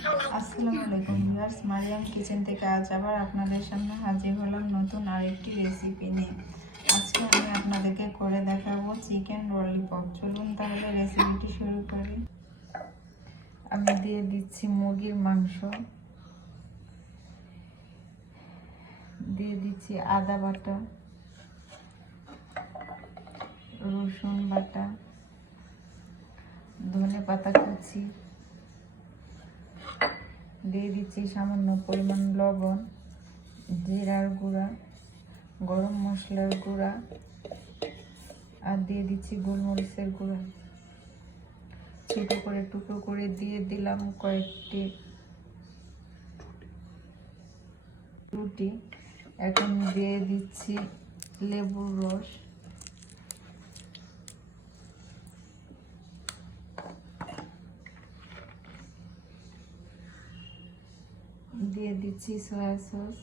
আসসালামু আলাইকুম viewers, Mariam kitchen থেকে আজ আবার আপনাদের সামনে হাজির হলাম নতুন আরেকটি রেসিপি নিয়ে। আজকে আমি আপনাদেরকে করে দেখাবো চিকেন ললিপপ। চলুন তাহলে রেসিপিটি শুরু করি। আমি দিয়ে দিচ্ছি মুরগির মাংস, দিয়ে দিচ্ছি আদা বাটা, রসুন বাটা, ধনে পাতা কুচি, দিয়ে দিচ্ছি সামান্য পরিমাণ লবণ, জিরার গুঁড়া, গরম মশলার গুঁড়া, আর দিয়ে দিচ্ছি গোলমরিচের গুঁড়া। ছোটো করে টুকরো করে দিয়ে দিলাম কয়েকটি রুটি। এখন দিয়ে দিচ্ছি লেবুর রস, দিয়ে দিচ্ছি সয়া সস,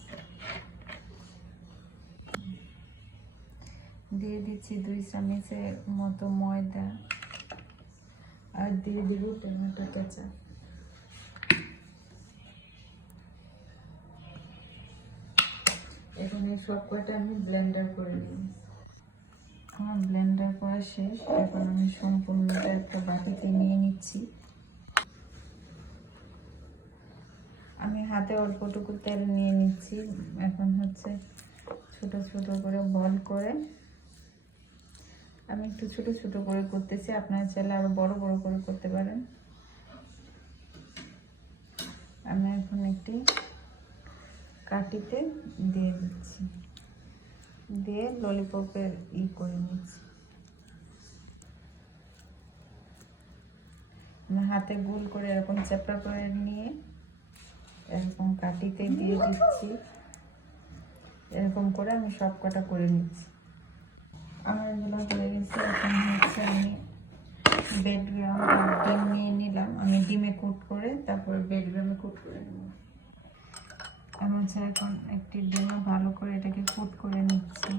দিয়ে দিচ্ছি 2 চামচের মতো ময়দা, আর দিয়ে দিব টমেটো কেচাপ। এখন এই সব কটা আমি ব্লেন্ডার করে নিই। আমার ব্লেন্ডার করা শেষ। এখন আমি সম্পূর্ণটা একটা বাটিতে নিয়ে নিচ্ছি। আমি হাতে অল্পটুকু তেল নিয়ে নিচ্ছি। এখন হচ্ছে ছোট ছোট করে বল করে, আমি একটু ছোট ছোট করে করতেছি, আপনারা চাইলে আরো বড় বড় করে করতে পারেন। আমি এখন একটি কাঠিতে দিয়ে দিচ্ছি, দিয়ে ললিপপের করে নিচ্ছি। হাতে গোল করে এরকম চ্যাপটা করে নিয়ে এরকম কাঠিতে দিয়ে দিচ্ছি। এরকম করে আমি সব কটা করে নিচ্ছি। আমার এগুলো হয়ে গেছে। এখন হচ্ছে আমি বেডগ্রাম আর ডিম নিয়ে নিলাম। আমি ডিমে কুট করে তারপর বেডগ্রামে কুট করে নেব। আমি হচ্ছে এখন একটি ডিমে ভালো করে এটাকে কুট করে নিচ্ছি।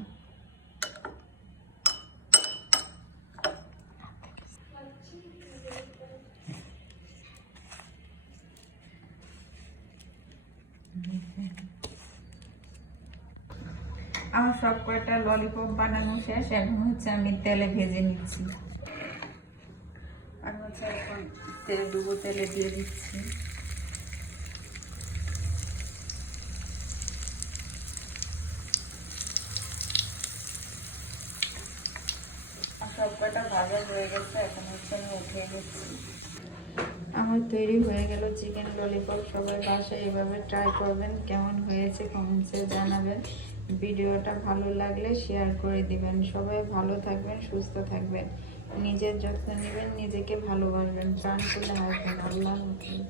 আমার সব কয়টা ললিপপ বানানো শেষ। এখন হচ্ছে আমি তেলে ভেজে নিচ্ছি। আমি হচ্ছে এখন ডুবো তেলে দিয়ে দিচ্ছি। সব কয়টা ভাজা হয়ে গেছে। এখন হচ্ছে আমি উঠিয়ে নিচ্ছি। আমার তৈরি হয়ে গেল চিকেন ললিপপ। সবাই বাসায় এভাবে ট্রাই করবেন, কেমন হয়েছে কমেন্টসে জানাবেন। ভিডিওটা ভালো লাগলে শেয়ার করে দিবেন। সবাই ভালো থাকবেন, সুস্থ থাকবেন, নিজের যত্ন নেবেন, নিজেকে ভালোবাসবেন। প্রাণ খুলে হাসবেন। আল্লাহ হাফেজ।